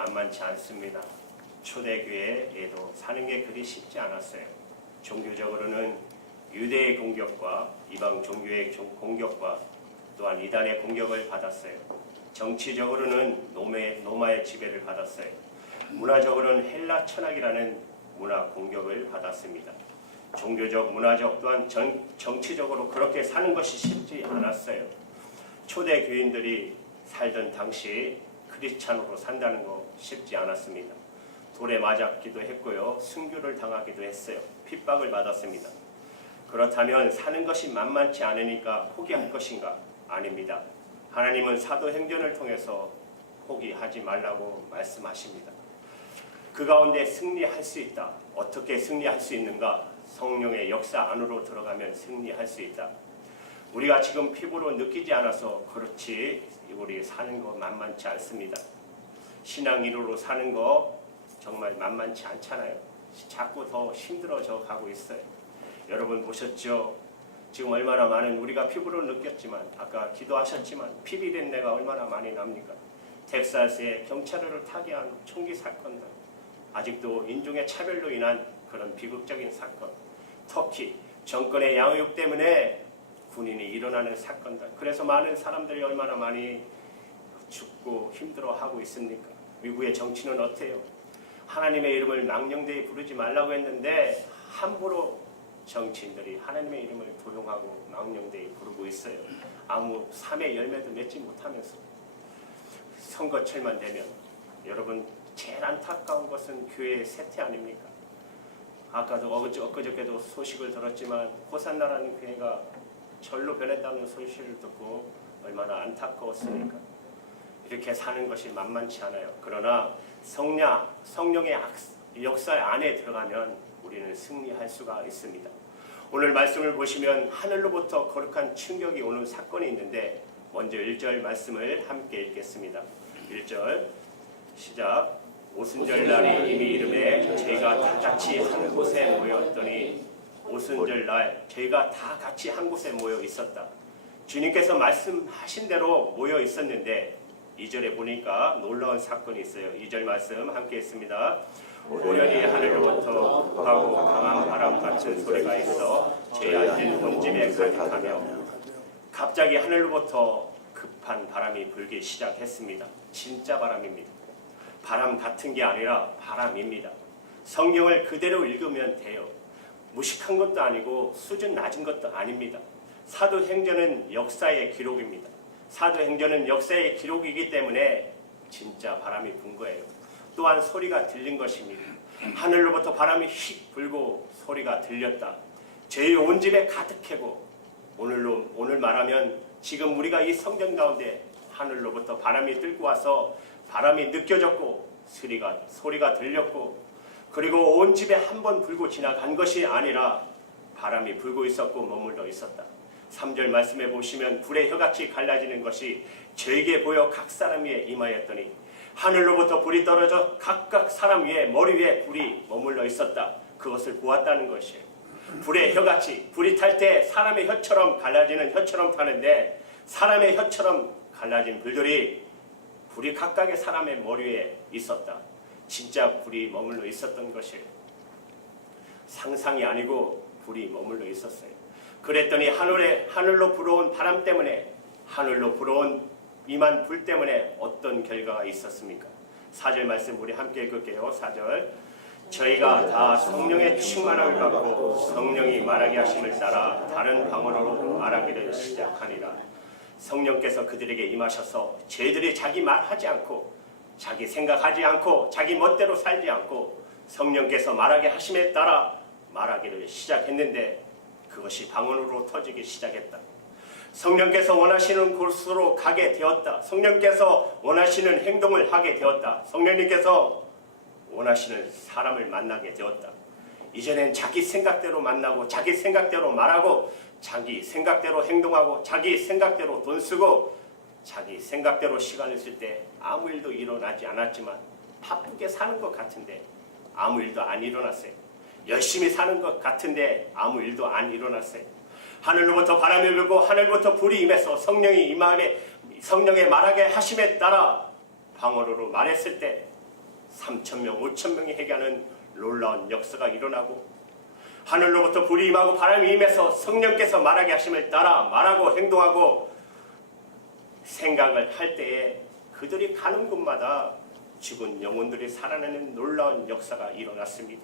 만만치 않습니다. 초대교회에도 사는 게 그리 쉽지 않았어요. 종교적으로는 유대의 공격과 이방 종교의 공격과 또한 이단의 공격을 받았어요. 정치적으로는 로마의 지배를 받았어요. 문화적으로는 헬라 천학이라는 문화 공격을 받았습니다. 종교적, 문화적 또한 정치적으로 그렇게 사는 것이 쉽지 않았어요. 초대 교인들이 살던 당시 크리스찬으로 산다는 거 쉽지 않았습니다. 돌에 맞았기도 했고요. 순교를 당하기도 했어요. 핍박을 받았습니다. 그렇다면 사는 것이 만만치 않으니까 포기할 것인가? 아닙니다. 하나님은 사도행전을 통해서 포기하지 말라고 말씀하십니다. 그 가운데 승리할 수 있다. 어떻게 승리할 수 있는가? 성령의 역사 안으로 들어가면 승리할 수 있다. 우리가 지금 피부로 느끼지 않아서 그렇지 우리 사는 거 만만치 않습니다. 신앙 이루로 사는 거 정말 만만치 않잖아요. 자꾸 더 힘들어져 가고 있어요. 여러분 보셨죠? 지금 얼마나 많은 우리가 피부로 느꼈지만 아까 기도하셨지만 피비린내가 얼마나 많이 납니까? 텍사스의 경찰을 타개한 총기 사건들, 아직도 인종의 차별로 인한 그런 비극적인 사건, 터키 정권의 양육 때문에 군인이 일어나는 사건들, 그래서 많은 사람들이 얼마나 많이 죽고 힘들어하고 있습니까? 미국의 정치는 어때요? 하나님의 이름을 망령되이 부르지 말라고 했는데 함부로 정치인들이 하나님의 이름을 도용하고 망령되이 부르고 있어요. 아무 삶의 열매도 맺지 못하면서. 선거철만 되면 여러분 제일 안타까운 것은 교회의 세태 아닙니까? 아까도 엊그저께도 소식을 들었지만 호산나라는 교회가 절로 변했다는 소식을 듣고 얼마나 안타까웠습니까? 이렇게 사는 것이 만만치 않아요. 그러나 성령의 역사 안에 들어가면 우리는 승리할 수가 있습니다. 오늘 말씀을 보시면 하늘로부터 거룩한 충격이 오는 사건이 있는데 먼저 1절 말씀을 함께 읽겠습니다. 1절 시작. 오순절날이 이미 이름에 저희가 다 같이 한 곳에 모였더니 오순절날 저희가 다 같이 한 곳에 모여 있었다. 주님께서 말씀하신 대로 모여 있었는데 2절에 보니까 놀라운 사건이 있어요. 2절 말씀 함께 했습니다. 우연히 하늘로부터 하고 강한 바람 같은 소리가 있어 제 앉은 본집에 가득하며 갑자기 하늘로부터 급한 바람이 불기 시작했습니다. 진짜 바람입니다. 바람 같은 게 아니라 바람입니다. 성경을 그대로 읽으면 돼요. 무식한 것도 아니고 수준 낮은 것도 아닙니다. 사도행전은 역사의 기록입니다. 사도행전은 역사의 기록이기 때문에 진짜 바람이 분 거예요. 또한 소리가 들린 것입니다. 하늘로부터 바람이 휙 불고 소리가 들렸다. 저희 온 집에 가득하고 오늘 말하면 지금 우리가 이 성전 가운데 하늘로부터 바람이 들고 와서 바람이 느껴졌고 소리가 들렸고 그리고 온 집에 한 번 불고 지나간 것이 아니라 바람이 불고 있었고 머물러 있었다. 3절 말씀에 보시면 불의 혀같이 갈라지는 것이 저에게 보여 각 사람 위에 임하였더니 하늘로부터 불이 떨어져 각각 사람 위에 머리 위에 불이 머물러 있었다. 그것을 보았다는 것이에요. 불의 혀같이 불이 탈 때 사람의 혀처럼 갈라지는 혀처럼 타는데 사람의 혀처럼 갈라진 불들이 불이 각각의 사람의 머리 위에 있었다. 진짜 불이 머물러 있었던 것이에요. 상상이 아니고 불이 머물러 있었어요. 그랬더니 하늘로 불어온 바람 때문에 하늘로 불어온 임한 불 때문에 어떤 결과가 있었습니까? 4절 말씀 우리 함께 읽을게요. 4절 저희가 다 성령의 충만함을 받고 성령이 말하게 하심을 따라 다른 방언으로 말하기를 시작하니라. 성령께서 그들에게 임하셔서 쟤들이 자기 말하지 않고 자기 생각하지 않고 자기 멋대로 살지 않고 성령께서 말하게 하심에 따라 말하기를 시작했는데 그것이 방언으로 터지기 시작했다. 성령께서 원하시는 곳으로 가게 되었다. 성령께서 원하시는 행동을 하게 되었다. 성령님께서 원하시는 사람을 만나게 되었다. 이전엔 자기 생각대로 만나고 자기 생각대로 말하고 자기 생각대로 행동하고 자기 생각대로 돈 쓰고 자기 생각대로 시간을 쓸 때 아무 일도 일어나지 않았지만 바쁘게 사는 것 같은데 아무 일도 안 일어났어요. 열심히 사는 것 같은데 아무 일도 안 일어났어요. 하늘로부터 바람이 불고 하늘부터 불이 임해서 성령이 이 마음에 성령의 말하게 하심에 따라 방언으로 말했을 때 3,000명, 5,000명이 회개하는 놀라운 역사가 일어나고 하늘로부터 불이 임하고 바람이 임해서 성령께서 말하게 하심을 따라 말하고 행동하고 생각을 할 때에 그들이 가는 곳마다 죽은 영혼들이 살아나는 놀라운 역사가 일어났습니다.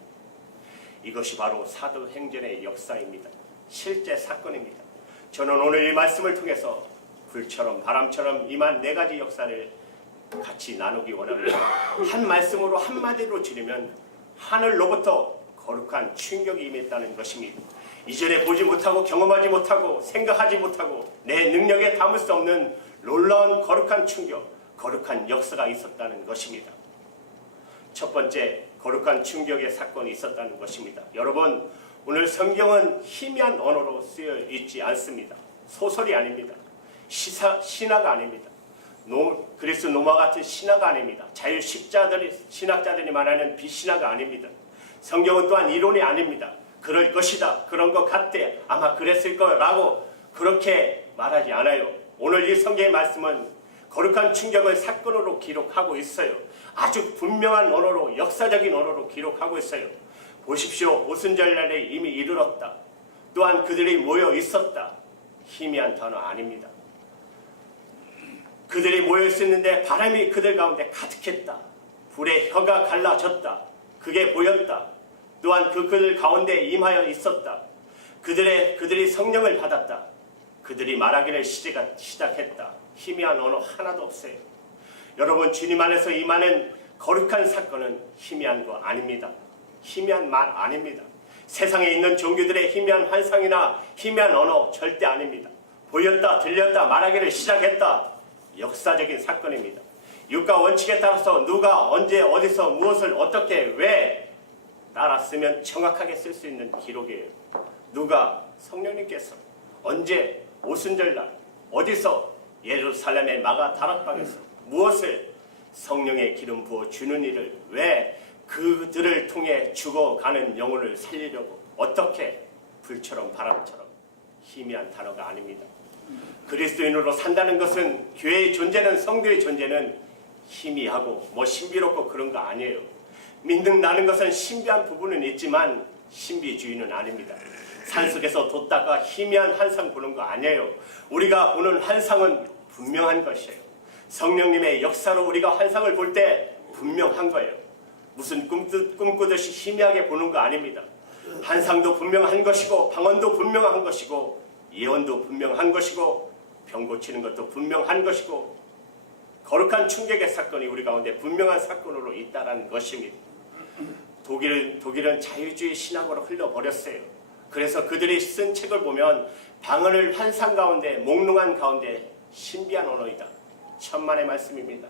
이것이 바로 사도행전의 역사입니다. 실제 사건입니다. 저는 오늘 이 말씀을 통해서 불처럼 바람처럼 임한 네 가지 역사를 같이 나누기 원합니다. 한 말씀으로 한마디로 줄이면 하늘로부터 거룩한 충격이 임했다는 것입니다. 이전에 보지 못하고 경험하지 못하고 생각하지 못하고 내 능력에 담을 수 없는 놀라운 거룩한 충격, 거룩한 역사가 있었다는 것입니다. 첫 번째, 거룩한 충격의 사건이 있었다는 것입니다. 여러분, 오늘 성경은 희미한 언어로 쓰여 있지 않습니다. 소설이 아닙니다. 신화가 아닙니다. 그리스 로마 같은 신화가 아닙니다. 신학자들이 말하는 비신화가 아닙니다. 성경은 또한 이론이 아닙니다. 그럴 것이다, 그런 것 같대, 아마 그랬을 거라고 그렇게 말하지 않아요. 오늘 이 성경의 말씀은 거룩한 충격을 사건으로 기록하고 있어요. 아주 분명한 언어로, 역사적인 언어로 기록하고 있어요. 보십시오. 오순절날에 이미 이르렀다. 또한 그들이 모여 있었다. 희미한 단어 아닙니다. 그들이 모여 있었는데 바람이 그들 가운데 가득했다. 불의 혀가 갈라졌다. 그게 보였다. 또한 그들 가운데 임하여 있었다. 그들이 성령을 받았다. 그들이 말하기를 시작했다. 희미한 언어 하나도 없어요. 여러분, 주님 안에서 임하는 거룩한 사건은 희미한 거 아닙니다. 희미한 말 아닙니다. 세상에 있는 종교들의 희미한 환상이나 희미한 언어 절대 아닙니다. 보였다, 들렸다, 말하기를 시작했다. 역사적인 사건입니다. 육가 원칙에 따라서 누가 언제 어디서 무엇을 어떻게 왜 따랐으면 정확하게 쓸 수 있는 기록이에요. 누가 성령님께서 언제 오순절날 어디서 예루살렘의 마가 다락방에서 무엇을 성령의 기름 부어 주는 일을 왜 그들을 통해 죽어가는 영혼을 살리려고 어떻게 불처럼 바람처럼 희미한 단어가 아닙니다. 그리스도인으로 산다는 것은 교회의 존재는 성도의 존재는 희미하고 신비롭고 그런 거 아니에요. 믿는다는 것은 신비한 부분은 있지만 신비주의는 아닙니다. 산속에서 뒀다가 희미한 환상 보는 거 아니에요. 우리가 보는 환상은 분명한 것이에요. 성령님의 역사로 우리가 환상을 볼 때 분명한 거예요. 무슨 꿈꾸듯이 희미하게 보는 거 아닙니다. 환상도 분명한 것이고 방언도 분명한 것이고 예언도 분명한 것이고 병 고치는 것도 분명한 것이고 거룩한 충격의 사건이 우리 가운데 분명한 사건으로 있다는 것입니다. 독일은 자유주의 신학으로 흘러버렸어요. 그래서 그들이 쓴 책을 보면 방언을 환상 가운데 몽롱한 가운데 신비한 언어이다. 천만의 말씀입니다.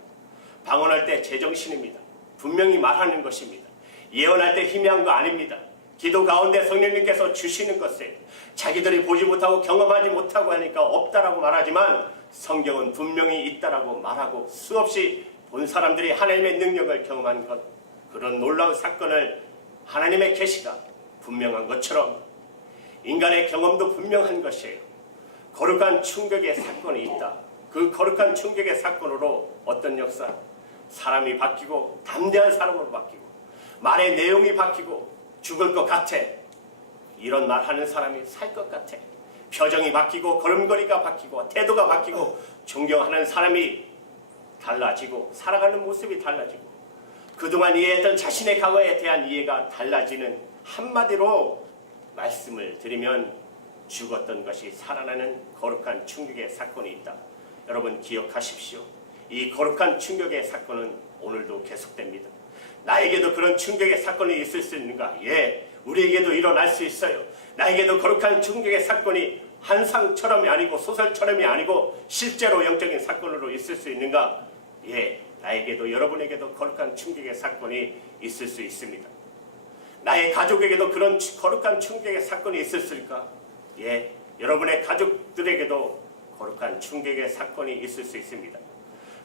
방언할 때 제정신입니다. 분명히 말하는 것입니다. 예언할 때 희미한 거 아닙니다. 기도 가운데 성령님께서 주시는 것을 자기들이 보지 못하고 경험하지 못하고 하니까 없다라고 말하지만 성경은 분명히 있다라고 말하고 수없이 본 사람들이 하나님의 능력을 경험한 것, 그런 놀라운 사건을 하나님의 계시가 분명한 것처럼 인간의 경험도 분명한 것이에요. 거룩한 충격의 사건이 있다. 그 거룩한 충격의 사건으로 어떤 역사? 사람이 바뀌고 담대한 사람으로 바뀌고 말의 내용이 바뀌고 죽을 것 같아. 이런 말 하는 사람이 살 것 같아. 표정이 바뀌고 걸음걸이가 바뀌고 태도가 바뀌고 존경하는 사람이 달라지고 살아가는 모습이 달라지고 그동안 이해했던 자신의 과거에 대한 이해가 달라지는, 한마디로 말씀을 드리면 죽었던 것이 살아나는 거룩한 충격의 사건이 있다. 여러분 기억하십시오. 이 거룩한 충격의 사건은 오늘도 계속됩니다. 나에게도 그런 충격의 사건이 있을 수 있는가? 예, 우리에게도 일어날 수 있어요. 나에게도 거룩한 충격의 사건이 환상처럼이 아니고 소설처럼이 아니고 실제로 영적인 사건으로 있을 수 있는가? 예, 나에게도 여러분에게도 거룩한 충격의 사건이 있을 수 있습니다. 나의 가족에게도 그런 거룩한 충격의 사건이 있었을까? 예, 여러분의 가족들에게도 거룩한 충격의 사건이 있을 수 있습니다.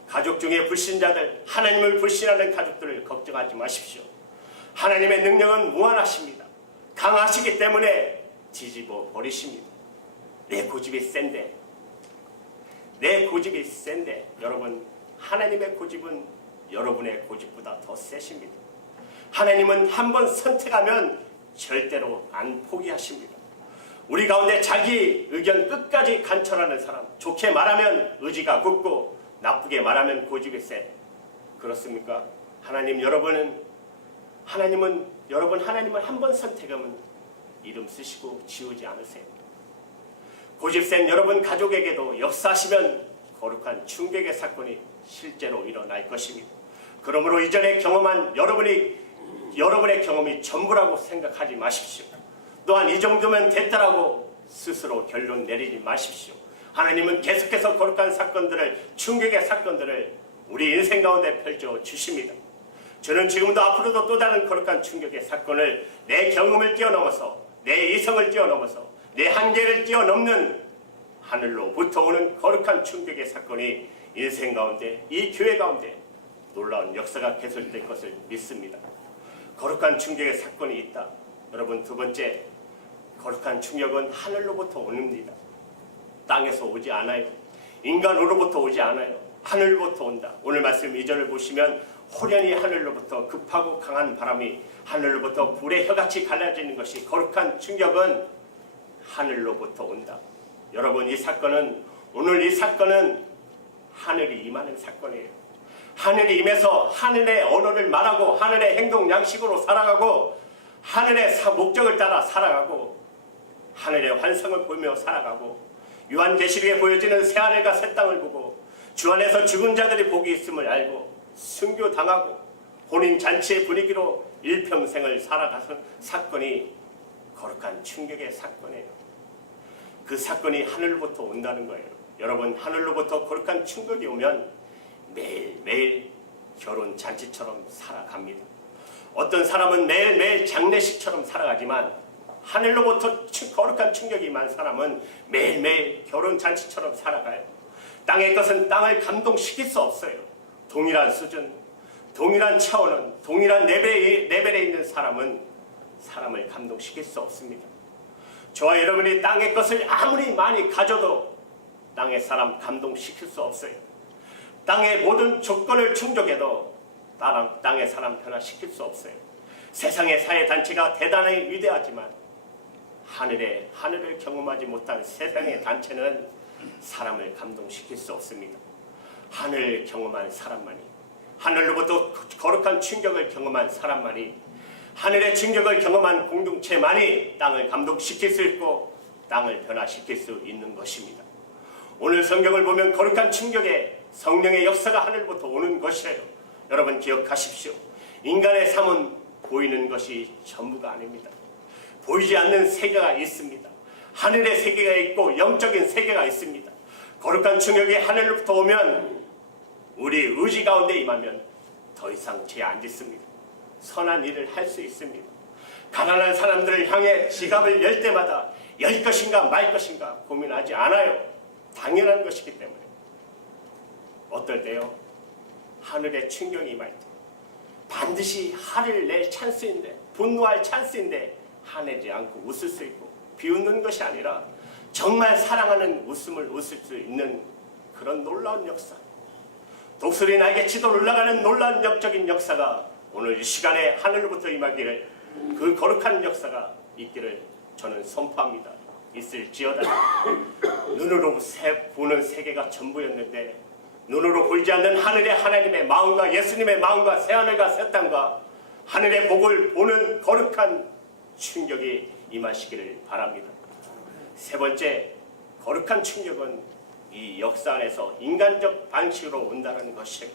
가족 중에 불신자들, 하나님을 불신하는 가족들을 걱정하지 마십시오. 하나님의 능력은 무한하십니다. 강하시기 때문에 뒤집어 버리십니다. 내 고집이 센데 여러분, 하나님의 고집은 여러분의 고집보다 더 더 세십니다. 하나님은 한번 선택하면 절대로 안 포기하십니다. 우리 가운데 자기 의견 끝까지 관철하는 사람, 좋게 말하면 의지가 굳고 나쁘게 말하면 고집이 세. 그렇습니까? 하나님은 하나님을 한번 선택하면 이름 쓰시고 지우지 않으세요. 고집센 여러분 가족에게도 역사하시면 거룩한 충격의 사건이 실제로 일어날 것입니다. 그러므로 이전에 경험한 여러분의 경험이 전부라고 생각하지 마십시오. 또한 이 정도면 됐다라고 스스로 결론 내리지 마십시오. 하나님은 계속해서 거룩한 사건들을, 충격의 사건들을 우리 인생 가운데 펼쳐 주십니다. 저는 지금도 앞으로도 또 다른 거룩한 충격의 사건을 내 경험을 뛰어넘어서, 내 이성을 뛰어넘어서, 내 한계를 뛰어넘는 하늘로부터 오는 거룩한 충격의 사건이 인생 가운데, 이 교회 가운데 놀라운 역사가 개설될 것을 믿습니다. 거룩한 충격의 사건이 있다. 여러분, 두 번째, 거룩한 충격은 하늘로부터 옵니다. 땅에서 오지 않아요. 인간으로부터 오지 않아요. 하늘로부터 온다. 오늘 말씀 2절을 보시면 호련히 하늘로부터 급하고 강한 바람이 하늘로부터 불의 혀같이 갈라지는 것이, 거룩한 충격은 하늘로부터 온다. 여러분, 오늘 이 사건은 하늘이 임하는 사건이에요. 하늘이 임해서 하늘의 언어를 말하고 하늘의 행동 양식으로 살아가고 하늘의 목적을 따라 살아가고 하늘의 환상을 보며 살아가고 요한계시록에 보여지는 새하늘과 새 땅을 보고 주 안에서 죽은 자들이 복이 있음을 알고 순교당하고 혼인잔치의 분위기로 일평생을 살아가는 사건이 거룩한 충격의 사건이에요. 그 사건이 하늘로부터 온다는 거예요. 여러분, 하늘로부터 거룩한 충격이 오면 매일매일 결혼잔치처럼 살아갑니다. 어떤 사람은 매일매일 장례식처럼 살아가지만 하늘로부터 거룩한 충격이 임한 사람은 매일매일 결혼잔치처럼 살아가요. 땅의 것은 땅을 감동시킬 수 없어요. 동일한 수준, 동일한 차원은, 동일한 레벨에 있는 사람은 사람을 감동시킬 수 없습니다. 저와 여러분이 땅의 것을 아무리 많이 가져도 땅의 사람 감동시킬 수 없어요. 땅의 모든 조건을 충족해도 땅의 사람 변화시킬 수 없어요. 세상의 사회단체가 대단히 위대하지만 하늘을 경험하지 못한 세상의 단체는 사람을 감동시킬 수 없습니다. 하늘을 경험한 사람만이, 하늘로부터 거룩한 충격을 경험한 사람만이, 하늘의 충격을 경험한 공동체만이 땅을 감동시킬 수 있고 땅을 변화시킬 수 있는 것입니다. 오늘 성경을 보면 거룩한 충격에 성령의 역사가 하늘부터 오는 것이에요. 여러분, 기억하십시오. 인간의 삶은 보이는 것이 전부가 아닙니다. 보이지 않는 세계가 있습니다. 하늘의 세계가 있고 영적인 세계가 있습니다. 거룩한 충격이 하늘로부터 오면 우리 의지 가운데 임하면 더 이상 죄 안 짓습니다. 선한 일을 할 수 있습니다. 가난한 사람들을 향해 지갑을 열 때마다 열 것인가 말 것인가 고민하지 않아요. 당연한 것이기 때문에. 어떨 때요? 하늘의 충격이 임할 때 반드시 화를 낼 찬스인데, 분노할 찬스인데 화내지 않고 웃을 수 있고, 비웃는 것이 아니라 정말 사랑하는 웃음을 웃을 수 있는 그런 놀라운 역사, 독수리 날개치도 올라가는 놀라운 영적인 역사가 오늘 이 시간에 하늘로부터 임하기를, 그 거룩한 역사가 있기를 저는 선포합니다. 있을지어다. 눈으로 보는 세계가 전부였는데 눈으로 보이지 않는 하늘의 하나님의 마음과 예수님의 마음과 새하늘과 새 땅과 하늘의 복을 보는 거룩한 충격이 임하시기를 바랍니다. 세 번째, 거룩한 충격은 이 역사 안에서 인간적 방식으로 온다는 것이에요.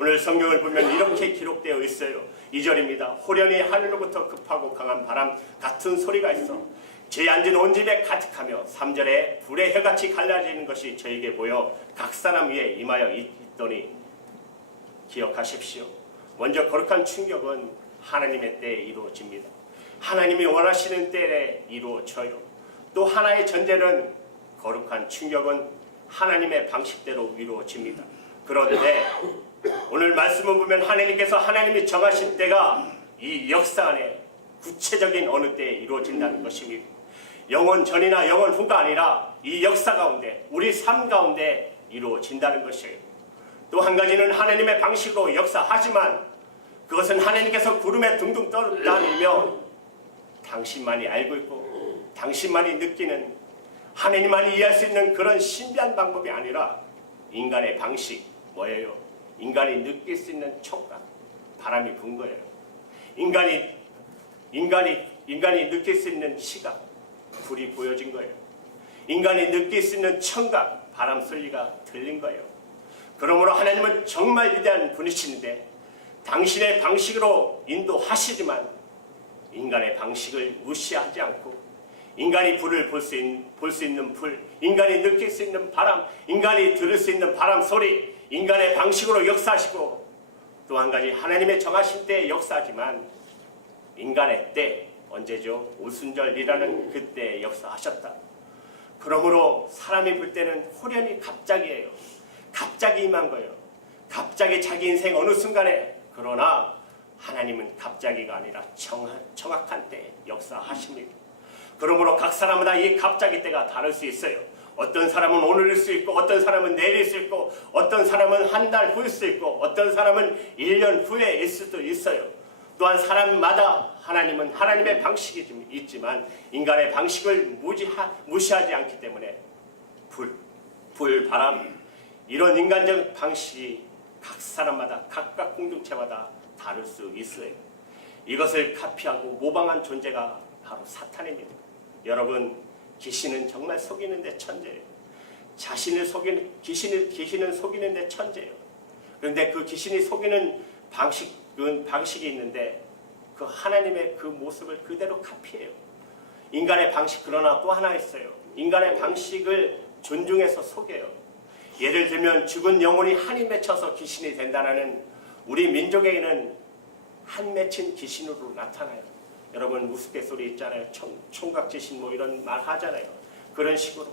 오늘 성경을 보면 이렇게 기록되어 있어요. 2절입니다. 호련히 하늘로부터 급하고 강한 바람 같은 소리가 있어 제 앉은 온 집에 가득하며, 3절에 불의 혀같이 갈라지는 것이 저에게 보여 각 사람 위에 임하여 있더니. 기억하십시오. 먼저 거룩한 충격은 하나님의 때에 이루어집니다. 하나님이 원하시는 때에 이루어져요. 또 하나의 전제는 거룩한 충격은 하나님의 방식대로 이루어집니다. 그런데 오늘 말씀을 보면 하나님이 정하신 때가 이 역사 안에 구체적인 어느 때에 이루어진다는 것입니다. 영원 전이나 영원 후가 아니라 이 역사 가운데, 우리 삶 가운데 이루어진다는 것이에요. 또 한 가지는 하나님의 방식으로 역사하지만 그것은 하나님께서 구름에 둥둥 떠다니며 당신만이 알고 있고 당신만이 느끼는, 하나님만이 이해할 수 있는 그런 신비한 방법이 아니라 인간의 방식, 뭐예요? 인간이 느낄 수 있는 촉각, 바람이 분 거예요. 인간이 느낄 수 있는 시각, 불이 보여진 거예요. 인간이 느낄 수 있는 청각, 바람 소리가 들린 거예요. 그러므로 하나님은 정말 위대한 분이신데 당신의 방식으로 인도하시지만 인간의 방식을 무시하지 않고 인간이 불을 볼 수 있는 불, 인간이 느낄 수 있는 바람, 인간이 들을 수 있는 바람 소리, 인간의 방식으로 역사하시고 또 한 가지 하나님의 정하신 때에 역사하지만 인간의 때, 언제죠? 오순절이라는 그때에 역사하셨다. 그러므로 사람이 볼 때는 호련히 갑자기예요. 갑자기 임한 거예요. 갑자기 자기 인생 어느 순간에. 그러나 하나님은 갑자기가 아니라 정확한 때에 역사하십니다. 그러므로 각 사람마다 이 갑자기 때가 다를 수 있어요. 어떤 사람은 오늘일 수 있고 어떤 사람은 내일일 수 있고 어떤 사람은 한 달 후일 수 있고 어떤 사람은 1년 후에일 수도 있어요. 또한 사람마다 하나님은 하나님의 방식이 좀 있지만 인간의 방식을 무시하지 않기 때문에 불, 바람, 이런 인간적 방식이 각 사람마다 각각 공동체마다 다를 수 있어요. 이것을 카피하고 모방한 존재가 바로 사탄입니다. 여러분, 귀신은 정말 속이는데 천재예요. 귀신은 속이는데 천재예요. 그런데 그 귀신이 속이는 방식이 있는데 그 하나님의 그 모습을 그대로 카피해요. 인간의 방식, 그러나 또 하나 있어요. 인간의 방식을 존중해서 속여요. 예를 들면 죽은 영혼이 한이 맺혀서 귀신이 된다는 우리 민족에게는 한 맺힌 귀신으로 나타나요. 여러분 우스갯소리 있잖아요. 총각귀신 뭐 이런 말 하잖아요. 그런 식으로.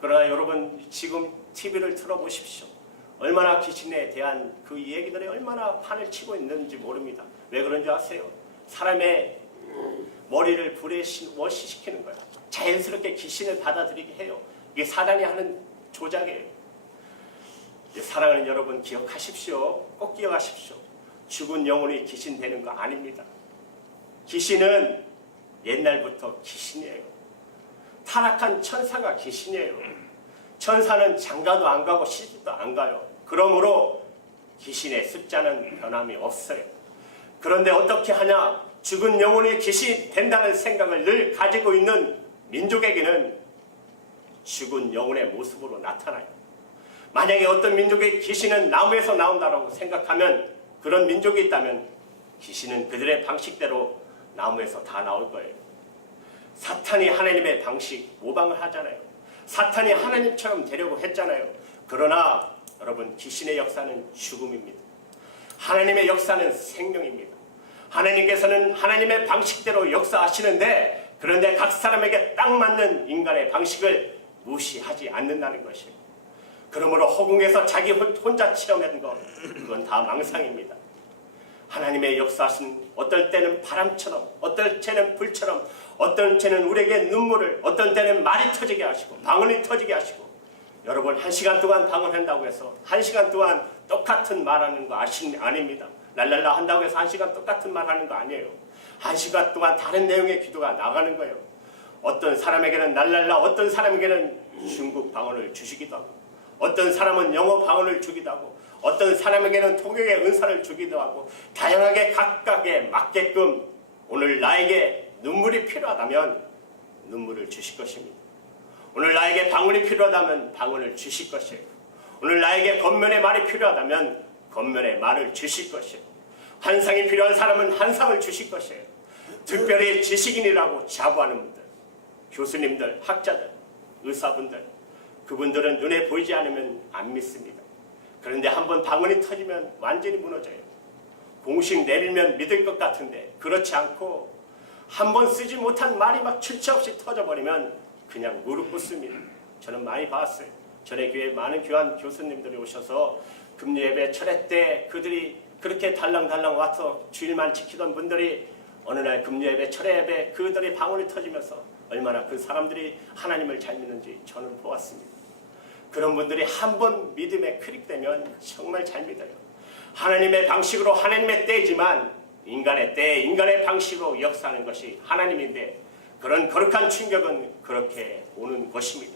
그러나 여러분 지금 TV를 틀어보십시오. 얼마나 귀신에 대한 그 얘기들이 얼마나 판을 치고 있는지 모릅니다. 왜 그런지 아세요? 사람의 머리를 불에 워시시키는 거야. 자연스럽게 귀신을 받아들이게 해요. 이게 사단이 하는 조작이에요. 사랑하는 여러분 기억하십시오. 꼭 기억하십시오. 죽은 영혼이 귀신 되는 거 아닙니다. 귀신은 옛날부터 귀신이에요. 타락한 천사가 귀신이에요. 천사는 장가도 안 가고 시집도 안 가요. 그러므로 귀신의 숫자는 변함이 없어요. 그런데 어떻게 하냐? 죽은 영혼이 귀신이 된다는 생각을 늘 가지고 있는 민족에게는 죽은 영혼의 모습으로 나타나요. 만약에 어떤 민족의 귀신은 나무에서 나온다고 생각하면, 그런 민족이 있다면 귀신은 그들의 방식대로 나무에서 다 나올 거예요. 사탄이 하나님의 방식 모방을 하잖아요. 사탄이 하나님처럼 되려고 했잖아요. 그러나 여러분, 귀신의 역사는 죽음입니다. 하나님의 역사는 생명입니다. 하나님께서는 하나님의 방식대로 역사하시는데, 그런데 각 사람에게 딱 맞는 인간의 방식을 무시하지 않는다는 것이에요. 그러므로 허공에서 자기 혼자 체험하는 것, 그건 다 망상입니다. 하나님의 역사하신, 어떨 때는 바람처럼, 어떨 때는 불처럼, 어떨 때는 우리에게 눈물을, 어떨 때는 말이 터지게 하시고 방언이 터지게 하시고. 여러분 1시간 동안 방언한다고 해서 1시간 동안 똑같은 말하는 거 아닙니다. 랄랄라 한다고 해서 1시간 똑같은 말하는 거 아니에요. 1시간 동안 다른 내용의 기도가 나가는 거예요. 어떤 사람에게는 랄랄라, 어떤 사람에게는 중국 방언을 주시기도 하고, 어떤 사람은 영어 방언을 주기도 하고, 어떤 사람에게는 통역의 은사를 주기도 하고, 다양하게 각각에 맞게끔 오늘 나에게 눈물이 필요하다면 눈물을 주실 것입니다. 오늘 나에게 방언이 필요하다면 방언을 주실 것이에요. 오늘 나에게 겉면의 말이 필요하다면 겉면의 말을 주실 것이에요. 환상이 필요한 사람은 환상을 주실 것이에요. 특별히 지식인이라고 자부하는 분들, 교수님들, 학자들, 의사분들, 그분들은 눈에 보이지 않으면 안 믿습니다. 그런데 한번 방언이 터지면 완전히 무너져요. 공식 내리면 믿을 것 같은데 그렇지 않고 한번 쓰지 못한 말이 막 출처 없이 터져버리면 그냥 무릎 꿇습니다. 저는 많이 봤어요. 전에 교회에 많은 교환 교수님들이 오셔서 금요 예배 철회 때 그들이 그렇게 달랑달랑 와서 주일만 지키던 분들이 어느 날 금요 예배 철회 예배 그들이 방언이 터지면서 얼마나 그 사람들이 하나님을 잘 믿는지 저는 보았습니다. 그런 분들이 한번 믿음에 클릭되면 정말 잘 믿어요. 하나님의 방식으로 하나님의 때이지만 인간의 때, 인간의 방식으로 역사하는 것이 하나님인데 그런 거룩한 충격은 그렇게 오는 것입니다.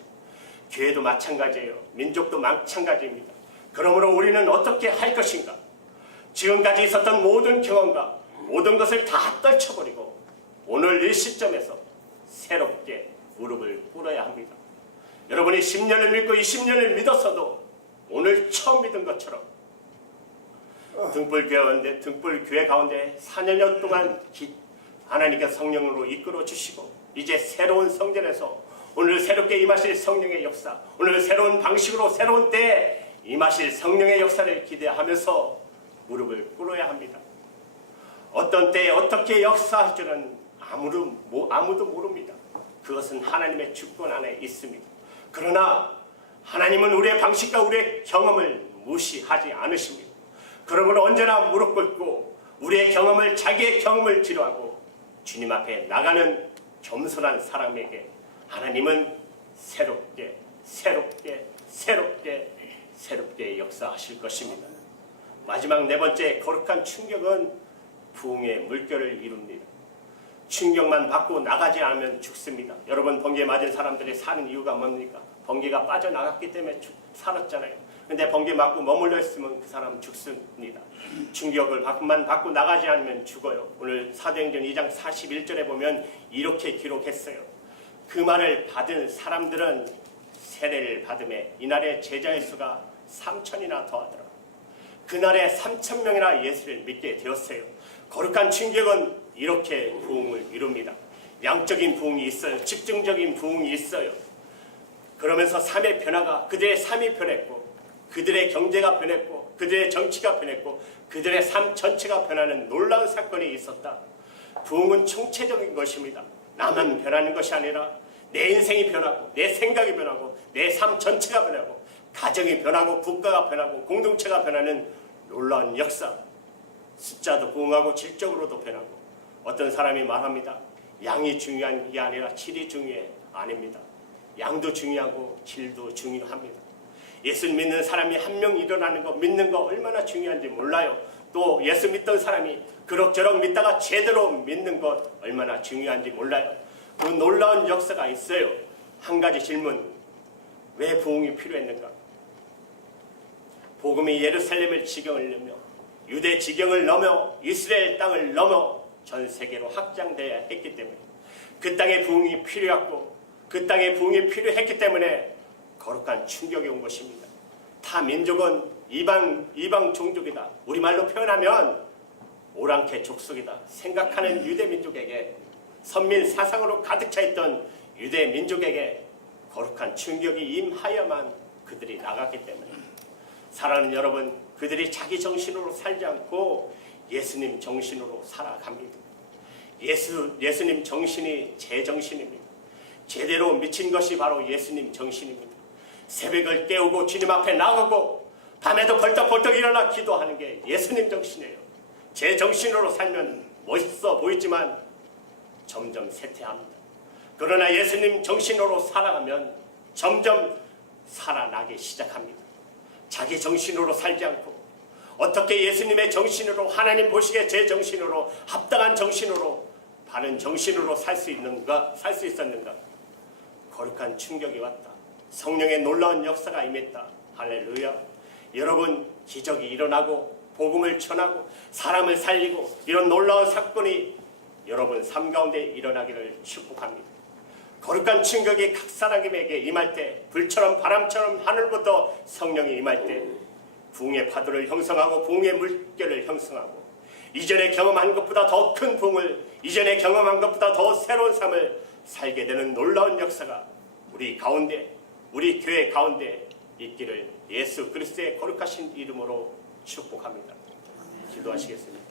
교회도 마찬가지예요. 민족도 마찬가지입니다. 그러므로 우리는 어떻게 할 것인가? 지금까지 있었던 모든 경험과 모든 것을 다 떨쳐버리고 오늘 이 시점에서 새롭게 무릎을 꿇어야 합니다. 여러분이 10년을 믿고 20년을 믿었어도 오늘 처음 믿은 것처럼 등불교회 가운데 4년여 동안 하나님께서 성령으로 이끌어 주시고 이제 새로운 성전에서 오늘 새롭게 임하실 성령의 역사, 오늘 새로운 방식으로 새로운 때에 임하실 성령의 역사를 기대하면서 무릎을 꿇어야 합니다. 어떤 때에 어떻게 역사할 줄은 아무도 모릅니다. 그것은 하나님의 주권 안에 있습니다. 그러나 하나님은 우리의 방식과 우리의 경험을 무시하지 않으십니다. 그러므로 언제나 무릎 꿇고 우리의 경험을, 자기의 경험을 뒤로하고 주님 앞에 나가는 겸손한 사람에게 하나님은 새롭게 역사하실 것입니다. 마지막 네 번째 거룩한 충격은 부흥의 물결을 이룹니다. 충격만 받고 나가지 않으면 죽습니다. 여러분, 번개 맞은 사람들이 사는 이유가 뭡니까? 번개가 빠져나갔기 때문에 살았잖아요. 근데 번개 맞고 머물러 있으면 그 사람은 죽습니다. 충격만 받고 나가지 않으면 죽어요. 오늘 사도행전 2장 41절에 보면 이렇게 기록했어요. 그 말을 받은 사람들은 세례를 받음에 이날의 제자의 수가 3,000이나 더하더라. 그날에 3,000명이나 예수를 믿게 되었어요. 거룩한 충격은 이렇게 부흥을 이룹니다. 양적인 부흥이 있어요. 집중적인 부흥이 있어요. 그러면서 삶의 변화가, 그들의 삶이 변했고 그들의 경제가 변했고 그들의 정치가 변했고 그들의 삶 전체가 변하는 놀라운 사건이 있었다. 부흥은 총체적인 것입니다. 나만 변하는 것이 아니라 내 인생이 변하고 내 생각이 변하고 내 삶 전체가 변하고 가정이 변하고 국가가 변하고 공동체가 변하는 놀라운 역사. 숫자도 부흥하고 질적으로도 변하고. 어떤 사람이 말합니다. 양이 중요한 게 아니라 질이 중요해. 아닙니다. 양도 중요하고 질도 중요합니다. 예수 믿는 사람이 한 명 일어나는 거, 믿는 거 얼마나 중요한지 몰라요. 또 예수 믿던 사람이 그럭저럭 믿다가 제대로 믿는 것 얼마나 중요한지 몰라요. 그 놀라운 역사가 있어요. 한 가지 질문. 왜 부흥이 필요했는가? 복음이 예루살렘을 지경을 넘며 유대 지경을 넘어 이스라엘 땅을 넘어 전 세계로 확장되어야 했기 때문에 그 땅에 부흥이 필요했고 그 땅에 부흥이 필요했기 때문에 거룩한 충격이 온 것입니다. 타 민족은 이방 종족이다. 우리말로 표현하면 오랑캐 족속이다 생각하는 유대 민족에게, 선민 사상으로 가득 차 있던 유대 민족에게 거룩한 충격이 임하여만 그들이 나갔기 때문에, 사랑하는 여러분, 그들이 자기 정신으로 살지 않고 예수님 정신으로 살아갑니다. 예수님 정신이 제 정신입니다. 제대로 미친 것이 바로 예수님 정신입니다. 새벽을 깨우고 주님 앞에 나가고 밤에도 벌떡벌떡 일어나 기도하는 게 예수님 정신이에요. 제 정신으로 살면 멋있어 보이지만 점점 쇠퇴합니다. 그러나 예수님 정신으로 살아가면 점점 살아나기 시작합니다. 자기 정신으로 살지 않고 어떻게 예수님의 정신으로, 하나님 보시기에 제 정신으로, 합당한 정신으로, 바른 정신으로 살 수 있었는가? 거룩한 충격이 왔다. 성령의 놀라운 역사가 임했다. 할렐루야. 여러분, 기적이 일어나고 복음을 전하고 사람을 살리고 이런 놀라운 사건이 여러분 삶 가운데 일어나기를 축복합니다. 거룩한 충격이 각 사람에게 임할 때, 불처럼 바람처럼 하늘부터 성령이 임할 때 부흥의 파도를 형성하고 부흥의 물결을 형성하고 이전에 경험한 것보다 더 큰 부흥을, 이전에 경험한 것보다 더 새로운 삶을 살게 되는 놀라운 역사가 우리 가운데, 우리 교회 가운데 있기를 예수 그리스도의 거룩하신 이름으로 축복합니다. 기도하시겠습니다.